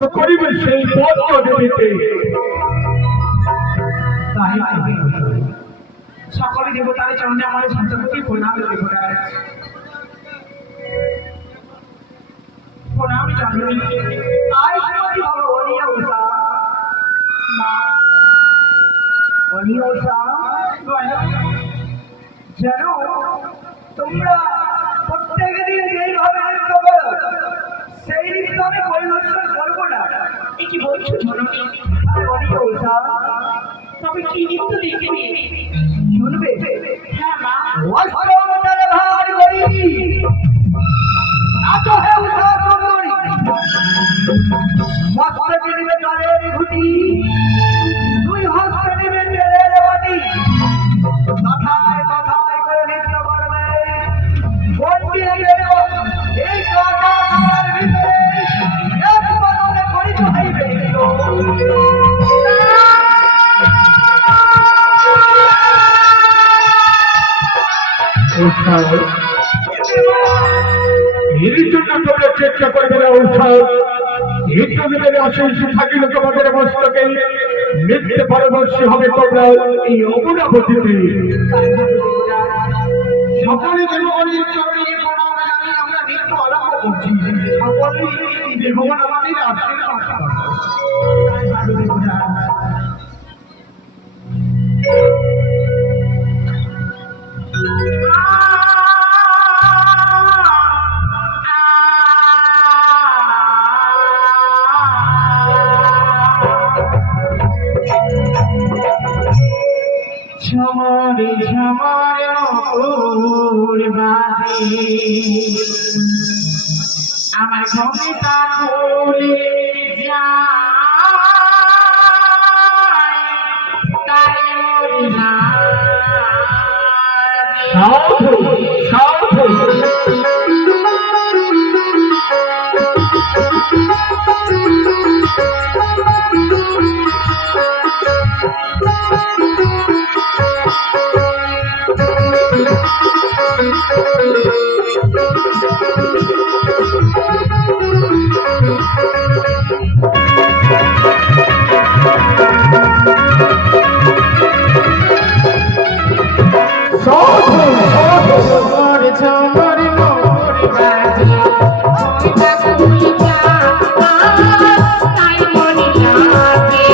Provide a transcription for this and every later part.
করিবে সেই পদ্ম দেবীতে। তাই সকলে দেবতার চরণে আমার সন্তোষকে প্রণাম দেবতার প্রণাম জানাই। আইসমতি হলো অনিয়া উষা মা অনিয়া উষা জানো তোমরা প্রত্যেক দিন যেইভাবে নৃত্য করো সেই নৃত্য আমি পরিদর্শন করবো না। এ কি বলছো জননী? অনিয়া উষা তবে কি নৃত্য দেখবে শুনবে? হ্যাঁ মা। অষ্টমতর ভার করি নাচো হে উষা সুন্দরী, মস্তকে নিবে জলের ঘুটি, দুই হস্তে নিবে তেলের বাটি, কথায় কথায় করে নৃত্য করবে। বন্দি গেল এই কাটা খাওয়ার ভিতরে এক বদলে করিতে হইবে। এর জন্য তোমরা চেষ্টা করবে না উৎসাহ। হিন্দুদের অশেষ থাকিলে তোমাদের মস্তকে মৃত্যু পরবর্তী হবে তোমরা এই অমরাবতীতে। সকলে দেবগণের চরণে প্রণাম জানিয়ে আমরা নৃত্য আরম্ভ করছি। সকলেই দেবগণ আমাদের আশীর্বাদ করুন। ঝমরে ঝমরে মকুর বাজে আমার ঘুমটা খুলে যায় তাই মরি না। সাধু সাধু ঝমরে ঝমরে মকুর বাজে ঘুমটা খুলে যায় তাই মরি লাগে।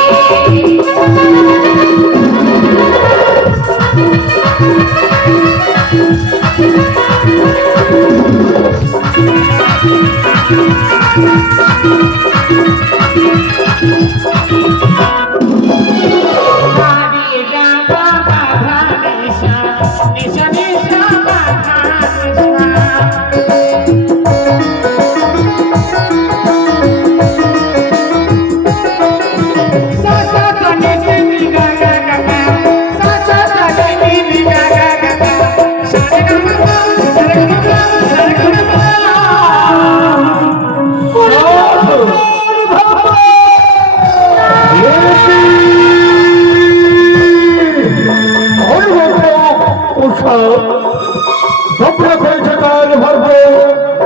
তোমরা করেছো কাল ভর্ব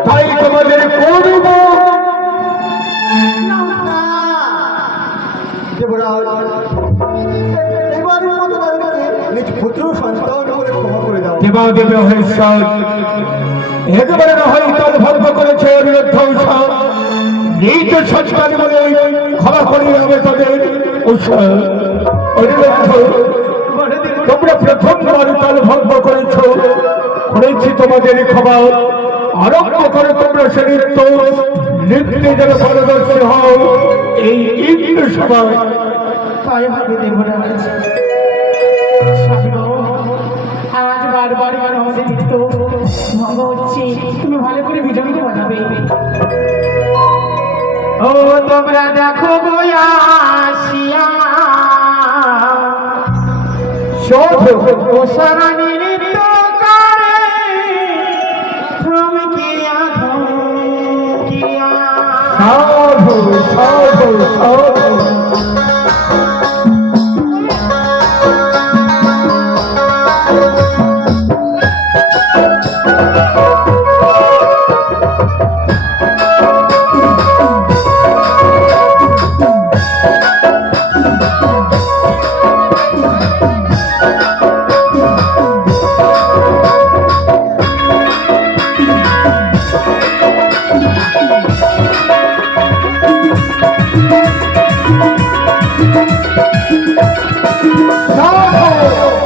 তাই তোমাদের করব। দেবাদেব মহেশ্বর একেবারে না হয় কাল ভর্ব করেছে বিরুদ্ধ উৎসব নিজ সন্তান বলে ক্ষমা করিয়ে হবে তাদের উৎসব। তোমরা প্রথমবার কাল ভর্ব করেছো করেছি তোমাদের ক্ষমা। আরম্ভ করে তোমরা সে নৃত্য নৃত্যে যেন পারদর্শী হও এই ইন্দ্র সভায়। তাই ভাবে দেবরাজ আজ বারবার আমাদের নৃত্য ভঙ্গ হচ্ছে, তুমি ভালো করে বিজনকে বাজাবে। ও তোমরা দেখো বয়াসিয়া ও সারানি নৃত্য করে থমকিয়া থমকিয়া। সাধু সাধু সাধু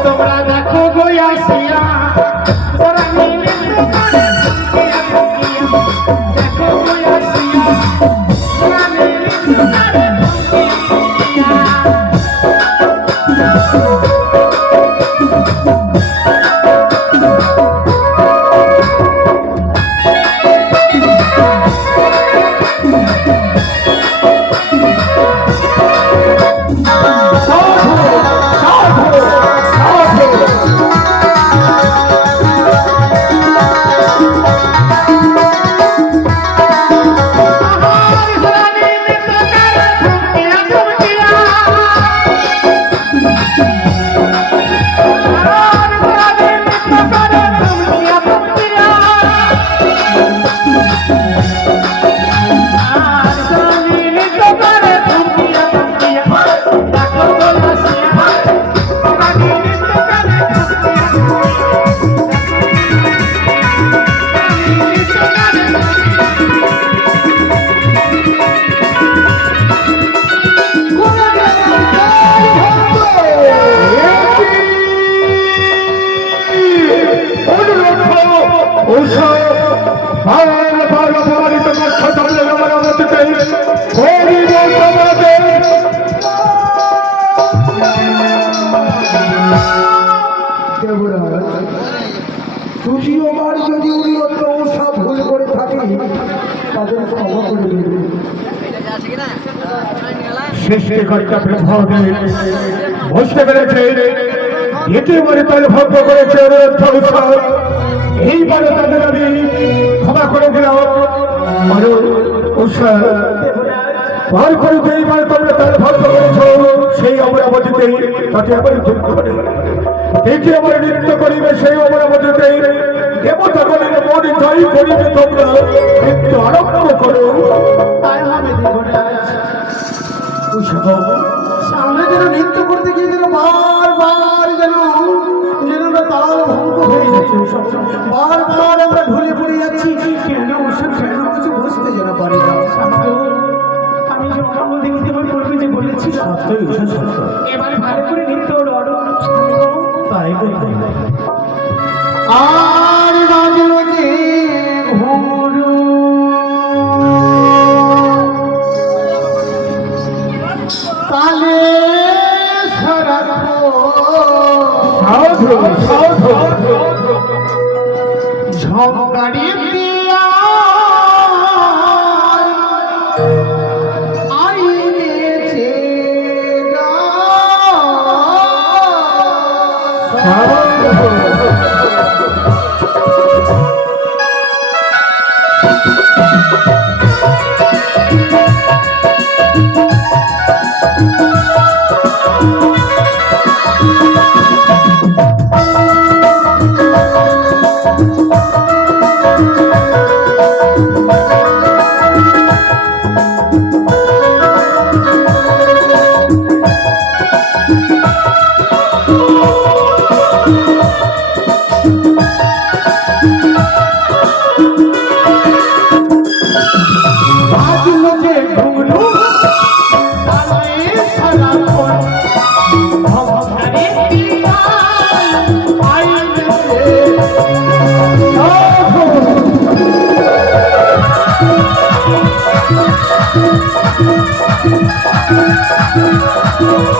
তোমরা দেখো গো আসিয়া ওরা মিলে তোমারে দেখো গো আসিয়া ওরা মিলে তোমারে দ্বিতীয়বার যদি উন্নত সব ভুল করে থাকি তাদের ক্ষমা করে দেবে। সৃষ্টিকর্তা প্রভাবে বুঝতে পেরেছে দ্বিতীয়বারে তার ভঙ্গ করেছে এইবারে তাদের আমি ক্ষমা করে দিলাম। পার করে এইবার তোমরা তার ভঙ্গ করেছ সেই অমরাবতীতে তাতে আবার দুঃখ করে দেখে আমার নৃত্য করিবে সেই অমরাবতীতে দেবতাগণের মন জয় করিবে তোমরা নৃত্য আরম্ভ করো। তাই হবে দেবরাজ। সামনে যেন নৃত্য করতে গিয়ে যেন বারবার যেন আমরা তাল ভঙ্গ হয়ে যাচ্ছে, বারবার আমরা ঢলে পড়ে যাচ্ছি, কেন ওসব কেন কিছু বুঝতে যেন পারি না। আমি যে অমঙ্গল দেখতে পারি করবে যে বলেছি সত্যই ওসব সত্য। এবারে ভালো করে নৃত্য তাই আর বাজলো যে ঘুরু তালে ঝঙ্কারি দিয়া আইনেছে Oh,